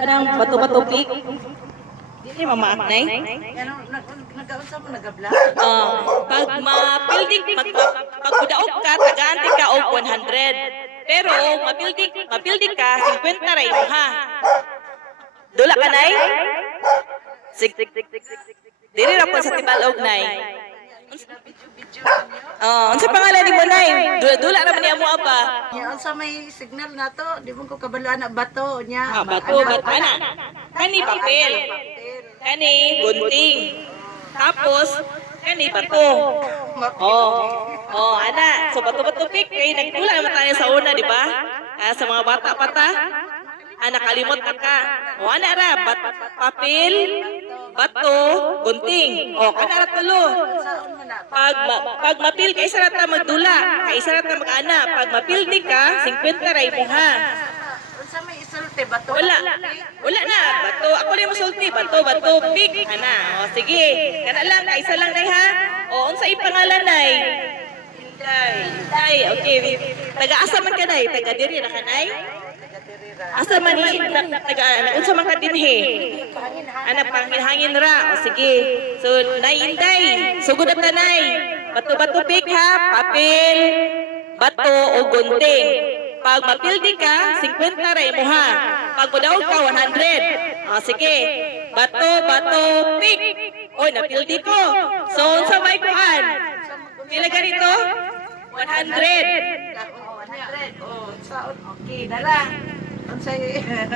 kanang bato-bato pick. Dili mamaak nay. Ano, nag-aunsa mo nagabla? Pag mapildik pagbudaog ka tagaante ka og 100. Pero mapildik ka 50 ra imo ha. Dula ka nay? Sig dili ra po sa tibalog nay. Video-video. Unsa pangalan nimo nay? Dula ra man ni amo apa? Nya unsa may signal nato? Di mo ko kabaluan na bato nya. Bato ana. Kani papel. Kani gunting. Tapos kani bato. Ana. So bato-bato pick kay nagdula naman tayo sa una, di ba? Sa mga bata pa ta. Nakalimot ka. Ana ra papel, bato, gunting. Kana ra tulo. Saon mo na? Pag mapil kay isa ra ta magdula, kay isa ra ta mag-ana. Pag mapil di ka, 50 ra imo ha. Unsa may isulti bato? Wala na. Bato. Ako lang masulti. Bato, pick. Ana. Sige. Kana lang. Kaisa lang nay ha. Unsa ipangalan nay? Inday. Okay. Taga-asa man ka nay? Taga-diri na ka nay? Asa man ni? Unsa man ka dinhi? Ana panghangin ra. Sige. So, nay Inday. Sugod na tanay. Bato, pick ha. Papel, bato o gunting. Pag mapildi ka, 50 ra imo ha. Pag mudaog ka, 100. Sige. Bato, pick. Oy, napildi ko. So, unsa may kuan? Pila ganito? 100. 100. Saon? Okay, dala. Unsa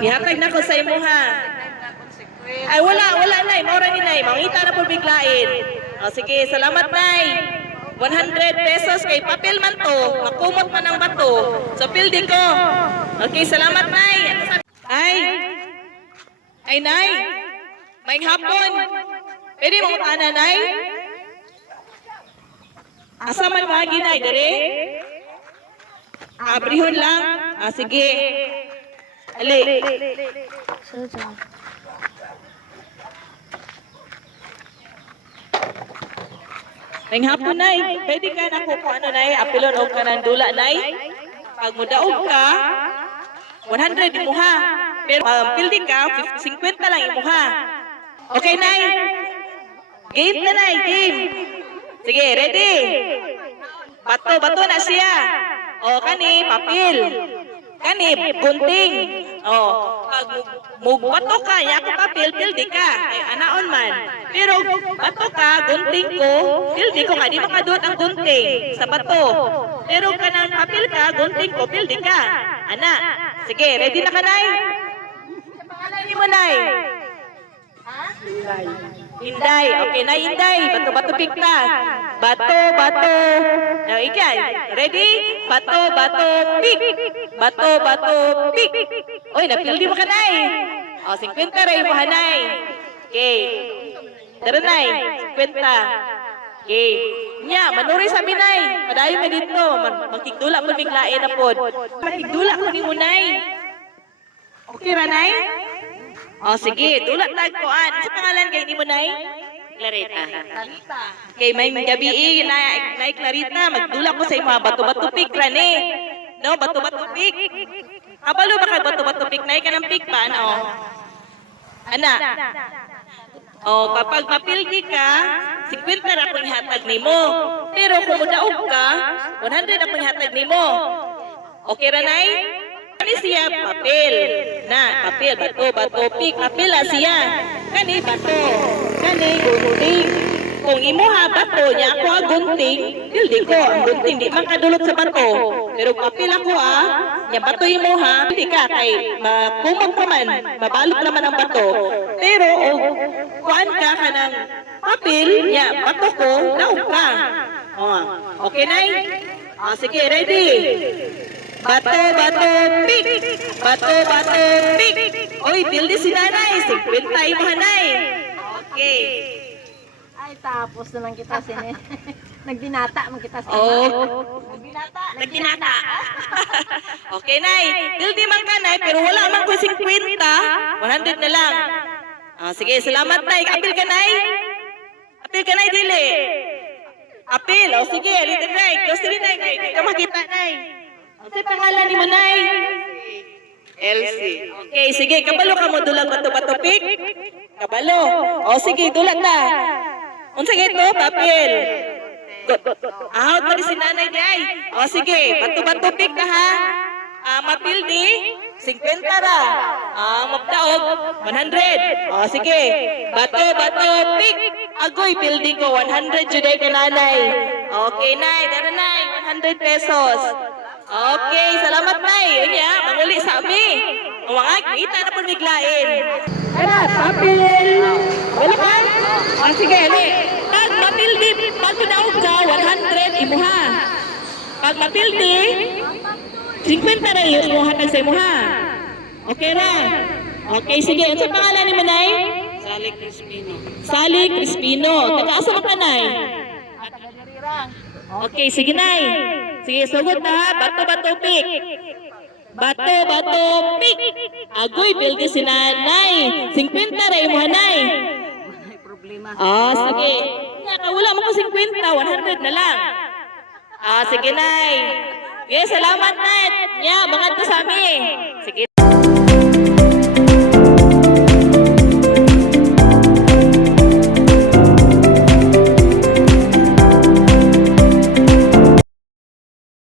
Ihatag na ko sa imo ha. Ay, wala nay. Maura ni nay. Mangita na po biglain. Sige, salamat nay. 100 pesos kay papel man to, makumot man ang bato. So pildi ko. Okay, salamat nay. Ay nay. May hapon. Pwede mo ana nay? Asa man lagi nay dire? Abrihon lang. Sige. Ali. May hapon nay, pwede ka na kung ano nay, apilon o kanang dula nay. Pag mudaog ka, 100 imo ha. Pero pildi ka, 50 lang imo ha. Okay nay? Game na nay, game. Sige, ready? Bato na siya. Kani, papel. Kani, gunting. Pag mugbato ka, yako papel, pildi ka. Ay, anaon man. Pero bato ka, gunting ko, pildi ko nga, di makadot ang gunting sa bato. Pero kanang papel ka, gunting ko, pildi ka. Ana, sige, ready na ka, nay? Sa pangalan mo, nay? Inday. Okay, nay Inday. Bato, pick ka. Bato. Now, ikay. Ready? Bato, pick. Bato, pick. Oy, napildi mo ka, nay. 50 rin mo, hanay. Okay. Tara, nay. 50. Okay. Nya, manuri sabi, nay. Padayon na dito. Magtigdula mo biglain na po. Magtigdula mo ni mo, nay. Okay, ranay? Sige. Dulat tagpuan. Sa pangalan kay ni mo, nay? Clarita. Okay, may gabi na Clarita. Magdula ko sa mga bato-bato pick, rane. No, bato-bato pick. Kabalo ba ka bato-bato pick? Nay ka ng pick pa, ano? Ana. Kapag mapildi ka, 50 na akong ihatag nimo. Pero kung mudaog ka, 100 akong ihatag nimo. Okay ra nay? Kani siya papel. Papel, bato, pick. Papel siya. Kani bato. Kani gunting. Kung imo ha bato niya, ako ha gunting, pildi ko. Ang gunting di man kadulot sa bato. Pero papel ako niya bato imo ha, pildi ka. Kay makumag ka man, mabalot naman ang bato. Pero kuan ka ng papel niya, bato ko, naog ka. Okay nay? Sige, ready? Bato, pick. Bato, pick. Oy, pildi si nanay. 50 mo hanay. Okay. Ay, tapos na lang kita sini. Nagbinata man kita sini. Nagbinata. Okay, nay. Pildi man ka, nay. Pero wala man ko 50. 100 na lang. Sige, salamat, nay. Apil ka, nay. Dili. Apil. Sige, little nay. Grocery, nay. Hindi ka makita, nay. Ano pangalan ni mo, nay? Elsie. Okay, sige, kabalo ka mo dulag bato-bato pick. Kabalo. O sige, dulag na. Unsa gito, papel. Out pa si nanay di ay. O sige, bato-bato pick ka ha. Mapildi, 50 ra. Mapdaog, 100. O sige, bato-bato pick. Agoy, building ko, 100 juday ka nanay. Okay, nay, dara nay, 100 pesos. Okay, salamat nay. Yun ya, manguli sa amin. O mga, kita na po biglain. Tara, papel. Wala ka? Sige, ali. Pag mapildi, pag pinaog ka, 100 imuha. Pag mapildi, 50 na yun, imuhatag sa imuha. Okay ra? Okay, sige. Ano sa pangalan ni Manay? Sali Crispino. Sally Crispino. Taga-asa mo ka, Nay? Okay, sige, Nay. Sige, sugod na ha. Bato-bato pick. Bato-bato pick. Agoy, pildi si nanay. 50 ra imuha, Nay. May problema. Sige. Wala mo ko 50, 100 na lang. Sige, Nay. Yes, salamat, Nay. Yeah, mga to sa amin. Sige.